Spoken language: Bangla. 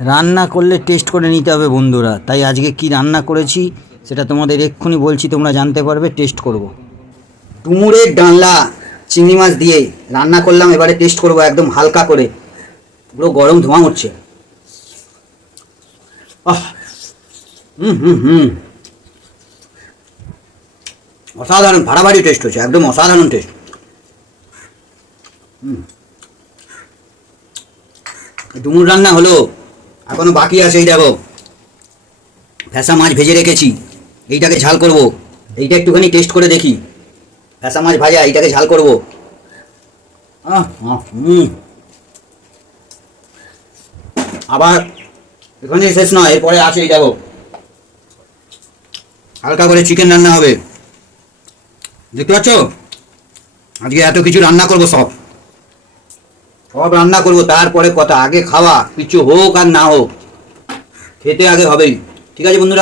রান্না করলে টেস্ট করে নিতে হবে বন্ধুরা, তাই আজকে কি রান্না করেছি সেটা তোমাদের এক্ষুনি বলছি, তোমরা জানতে পারবে। টেস্ট করব। ডুমুরের ডালনা চিংড়ি মাছ দিয়ে রান্না করলাম, এবারে টেস্ট করব একদম হালকা করে। পুরো গরম ধোঁয়া উঠছে। আহ হুম হুম হুম অসাধারণ, ভাড়াভাড়ি টেস্ট হচ্ছে, একদম অসাধারণ টেস্ট। ডুমুর রান্না হলো, এখনো বাকি আছে। এই দেখো, ভেসা মাছ ভেজে রেখেছি, এইটাকে ঝাল করব। এইটা একটুখানি টেস্ট করে দেখি। ভেসা মাছ ভাজা, এইটাকে ঝাল করব। আবার এখানে শেষ নয়, এরপরে আছে। এই দেখো, হালকা করে চিকেন রান্না হবে। দেখতে পাচ্ছ, আজকে এত কিছু রান্না করব, সব সব রান্না করব। তারপরে কথা, আগে খাওয়া, কিছু হোক আর না হোক, খেতে আগে হবেই। ঠিক আছে বন্ধুরা।